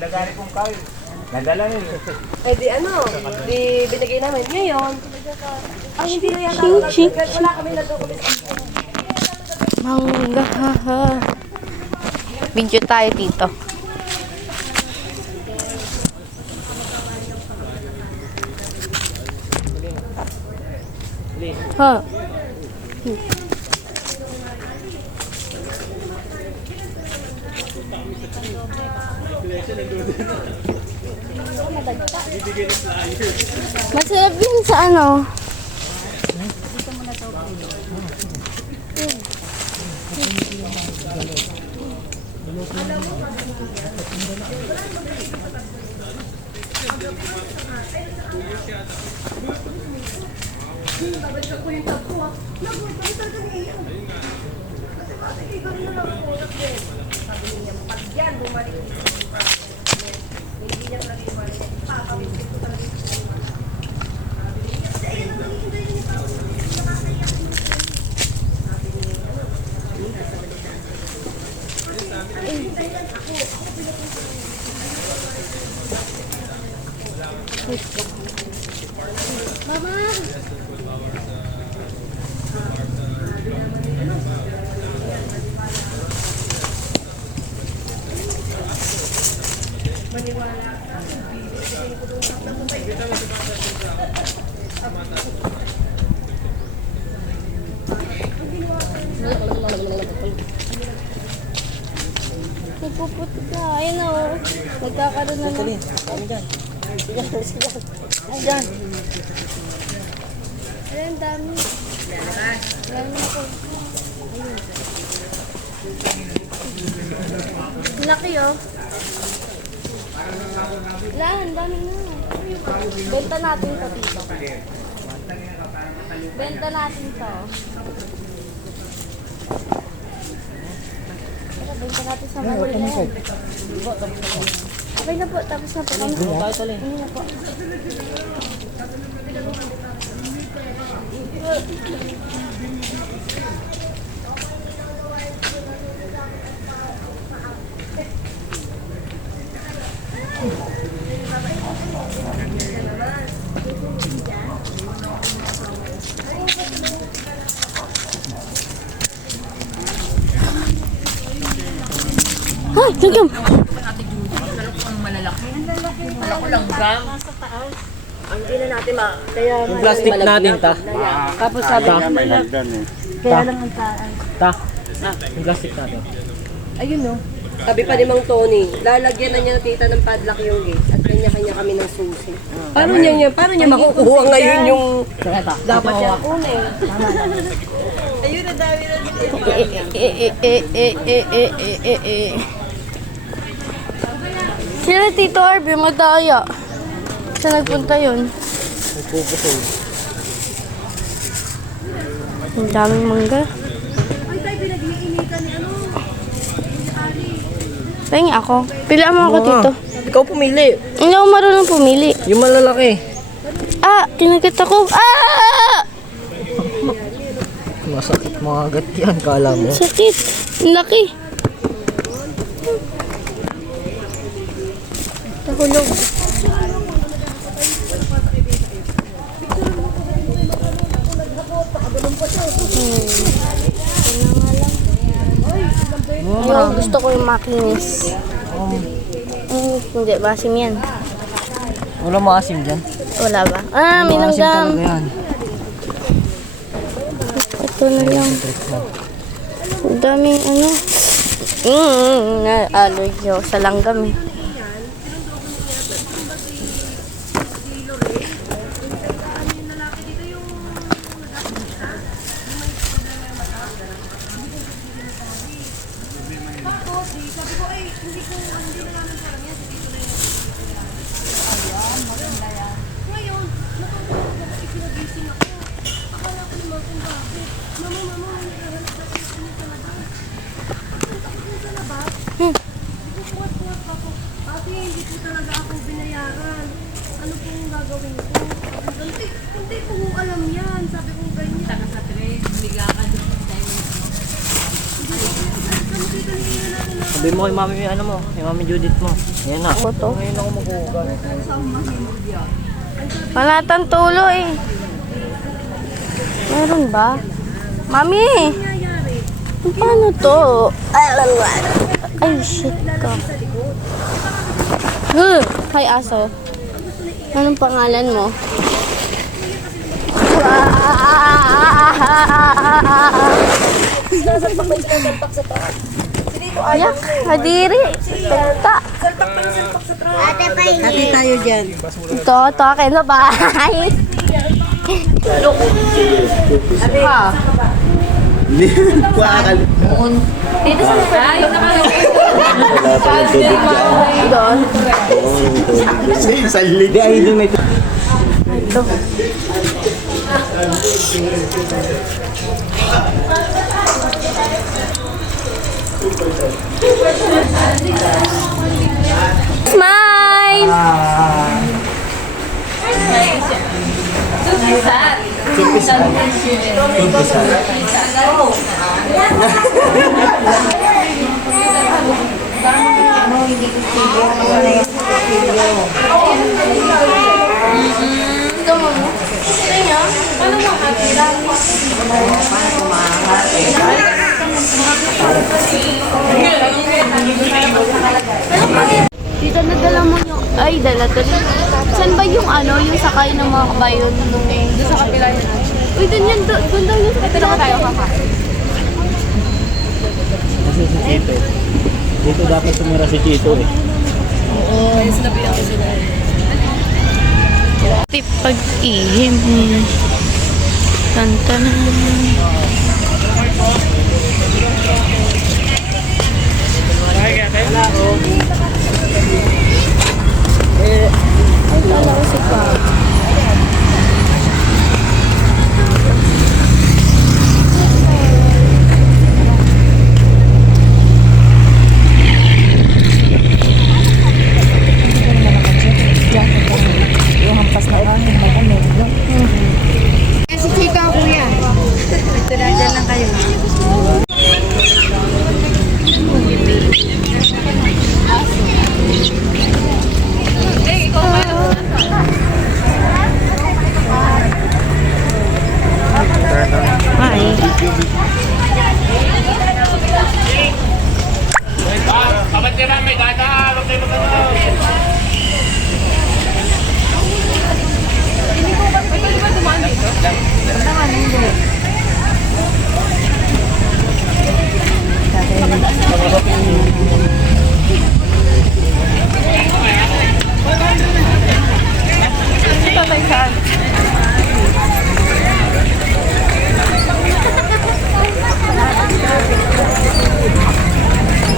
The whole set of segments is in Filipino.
Lagari kong kayo. Nadala nyo. Eh di ano, di binigay namin. Ngayon, ay hindi na yata. Wala kami na-document. Mangga, haha. Video tayo dito. Ha? Masarap yun sa ano? Nagpuputi ka. Ayun o. Nagkakaroon na ng... Kami dyan. Sige, sige. Ay, dyan. Ayun, dami. Dami ako. Ayun. Laki o. Lan, dami na. Benta natin to dito. Benta natin to. Benta natin sa Manila. Okay na po, tapos na po kami. Hindi na po. Ay, lagam! Wala ko lang gam. Hindi na natin kaya Yung plastic natin, ta. Tapos sabi Ta. may hagdan eh. Kaya lang ang taan. Ta. Yung plastic natin. Ayun no. Sabi pa ni Mang Tony, lalagyan na niya tita ng padlock yung gate at kanya-kanya kami ng susi. Paano niya makukuha ngayon yung dapat niya kunin? Ayun na dami na Sila Tito Arby, madaya. Saan nagpunta yun? Nagpupusol. Ang daming mangga. Pahingi ako. Pilihan mo ako, Tito. Ikaw pumili. Hindi ako marunong pumili. Yung malalaki. Ah! Kinagat ako. Ah! Masakit mga agat yan, kala mo. Sakit. Ang laki. Nahulog. Ayun, gusto ko yung makinis. Hindi, basim yan. Wala maasim dyan. Wala ba? Ah, may Maasim langgam. talaga yan. Ito na lang. Ang daming ano. Allergy ako sa langgam eh. Kasi hindi po talaga ako binayaran. Ano pong gagawin ko? Hindi ko alam yan. Sabi ko ganyan. Taka sa tres, liga ka doon. Hindi ko dito natin na Sabi mo kay mami, ano mo, kay mami Judith mo. Ayan na. Ito. Ngayon ako maghuhugas. Wala tang tulo eh. Meron ba? Mami! Paano to? Ay, shit ka. Hi, aso. Anong pangalan mo? Yak, hadiri. Tenta. Hati tayo dyan. Ito, akin na bahay. Dito sa tayo. Doon. Hindi, ay doon may... Ito. Smile! Dito nadala mo yung... Ay, dala to. Saan ba yung ano, yung sakay ng mga kabayon nung... Doon sa kapila yun. Uy, doon yun, doon daw yun sa kapila. Doon tayo kakain. Kasi si Chito. Dito dapat tumira si Chito eh. Tip pag-ihim. Tantanan. Ay, kala ko si Pa.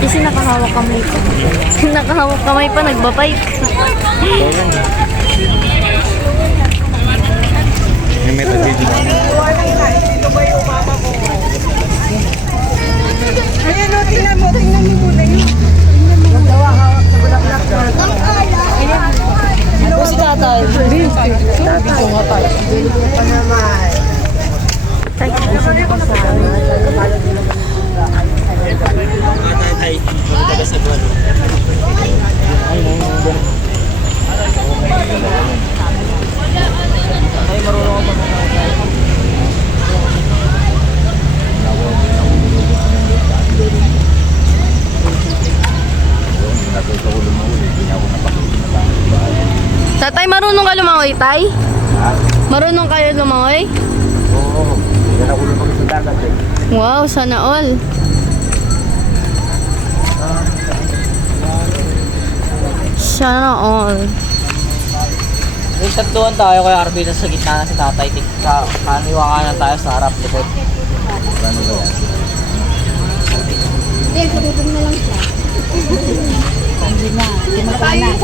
Kasi nakahawak kamay pa. Nakahawak kamay pa, nagbabike. May meta video ba? Ayan o, tingnan mo muna yun. Yung dawa hawak sa bulaklak. Ako si tatay. Sabi ko nga pa. Pa naman. Ay, taga sa buwan. Ay, Ay, marunong ako mag-tatay. Tatay, marunong ka lumangoy, tay? Marunong kayo lumangoy? Oo, hindi na ulo sa dagat eh. Wow, sana all. Sana all. Yung tatluan tayo kay RB na sa gitna na si tatay. Kaniwakan tayo sa harap likod. Ano ba yan?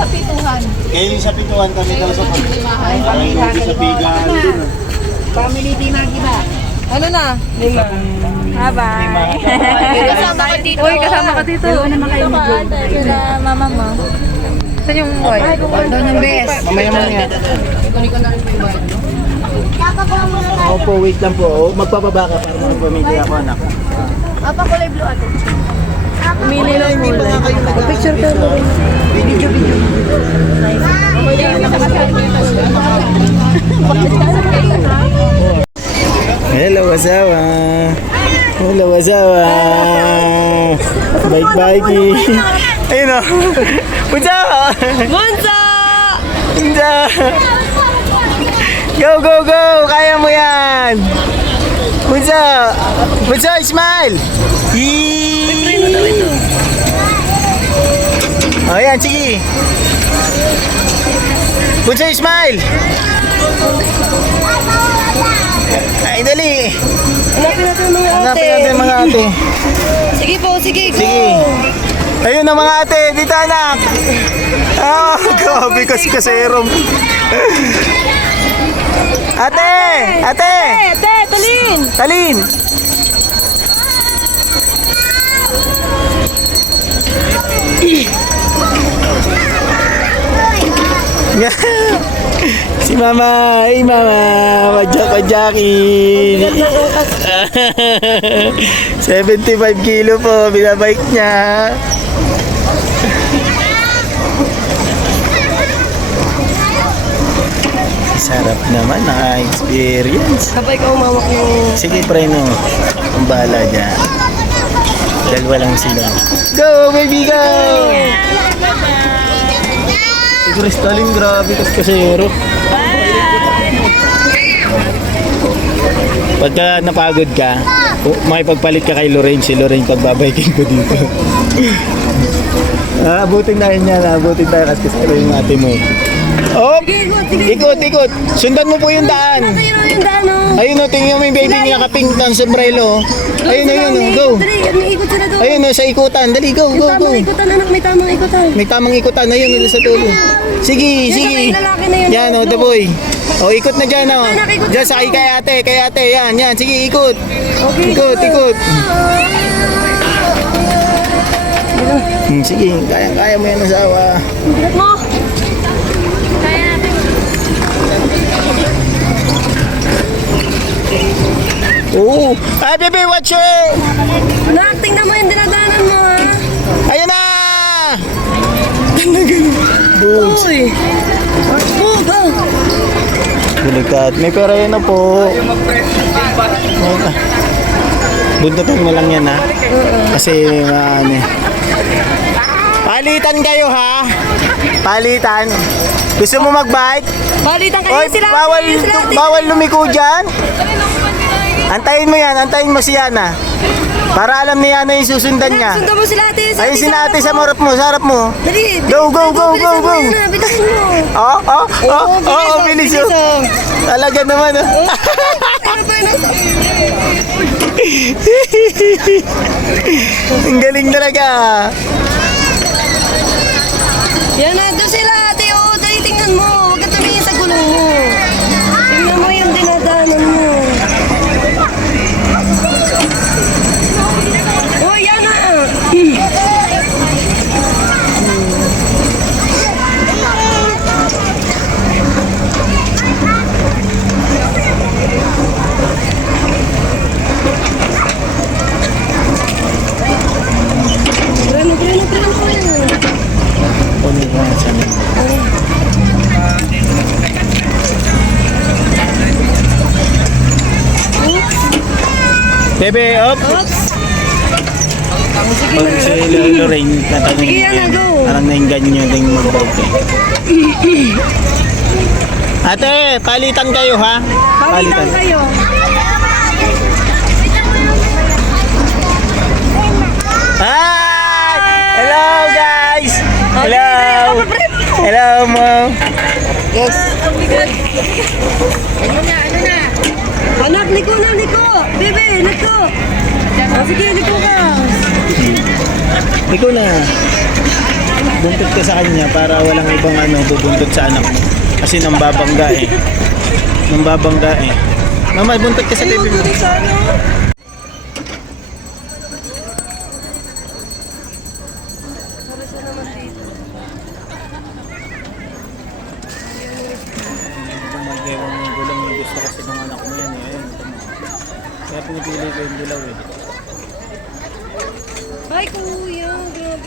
Kaya yung sa pituhan kami daw sa pamilya. Ay, sa bigan. Family dinagi ba? Ano na? Lima. Bye-bye. Kasama ka dito. Uy, kasama ka dito. Dalawa naman kayo mag-vlog. Sila mama mo. Saan yung boy? Doon yung best. Mamaya man yan. Opo, wait lang po. Magpapaba ka para magpamilya ako, anak. Apa kulay blue ate? Pumili hindi pa nga kayo Picture ka mo. Video. Hello, asawa. Hello, asawa. Bike-biking. Ayun o. Punsa! Monza! Punsa! Go, go, go! Kaya mo yan! Punsa! Punsa, smile! Yee! O, yan, sige. Punsa, smile! Ay, dali! Hanapin natin ang mga ate. Hanapin natin mga ate. Sige po, sige. Go. Sige. Ayun ang mga ate, dito anak. Ah, grabe kasi kaserong. Ate! Ate! Ate, Talin! Talin! Si Mama, ay Mama, padyak-padyakin. 75 kilo po, binabike niya. Sarap naman, naka-experience. Kapag ikaw umawak ng... Sige, preno. Ang bahala dyan. Dalawa lang sila. Go, baby, go! Siguro, Stalin, grabe kasi kasero. Pagka napagod ka, makipagpalit ka kay Lorraine. Si Lorraine pagbabiking ko dito. Abutin tayo niya. Abutin tayo kasi kasero yung ate mo. Oh! Ikot! Sundan mo po yung daan. Ayun yung dano. Ayun o, tingnan mo yung baby niya kapink ng sombrero. Ayun, go. Dali, may ikot sila doon. Ayun o, sa ikutan. Dali, go. Tamang ikutan, anak. May tamang ikutan. May tamang ikutan. Ayun, nila sa tulo. Sige. Yung lalaki na yun. Yan o, the boy. O, ikot na dyan o. Diyan sa kay ate. Yan. Sige, ikot. Ikot. Sige, kaya mo yan asawa. Bigat mo. Oo. Ay, baby, watch it. Anak, tingnan mo yung dinadanan mo, ha? Ayun na! Bugs. Uy. Bulikat. May pera yan na po. Buntutin mo lang yan ha. Kasi palitan kayo ha. Palitan. Gusto mo mag-bike? Palitan kayo Oy, sila. bawal lumiko dyan. Antayin mo yan. Antayin mo si Yana. Para alam ni Yana yung susundan niya. Sundan mo sila ate. Ayun si ate sa harap mo. Dali. Go. Bilisan mo. Bilisan mo. Bilis oh. Talaga naman oh. Ang galing talaga. Yan na, doon sila ate. Oo, dali tingnan mo. Huwag ka tumingin sa gulong mo. Tingnan mo yung dinadanan mo. Oh, yan na. Bebe, up. Sige Pag si Lorraine natanong Sige, Yana, go. parang nainggan nyo din mag-bike eh. Ate, palitan kayo ha? Palitan kayo. Hi! Hello guys! Hello! Hello mom! Yes! Anak, liko na, liko. Bebe, liko. Sige, liko ka. Ikaw na. Buntot ka sa kanya para walang ibang bubuntot sa anak. Kasi nambabangga eh. Mama, buntot ka sa baby mo. Magdewang ng gulang yung gusto kasi ng anak mo yan eh. Kaya pinipili ko yung dilaw eh. Ay, kuya. Grabe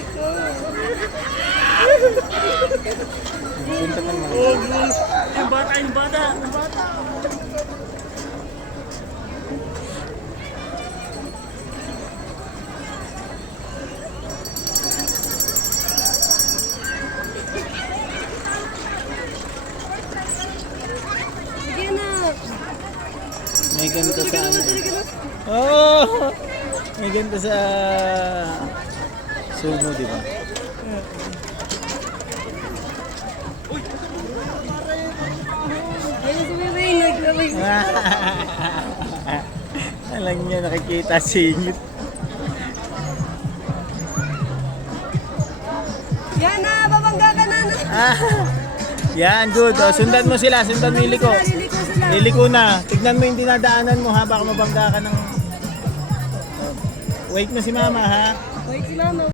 Punta ka naman. Yung bata. Sige na. May ganito sa ano. Oh! May ganito sa sumo, di ba? Ayun si Miray, naglaway. Alam niya, nakikita singit. Yan na, babangga ka na. Yan, good. O, sundan mo sila, sundan mo yung liko. Liliko sila. Liliko na. Tignan mo yung dinadaanan mo ha, baka mabangga ka ng... Wait mo si mama ha. Wait si mama,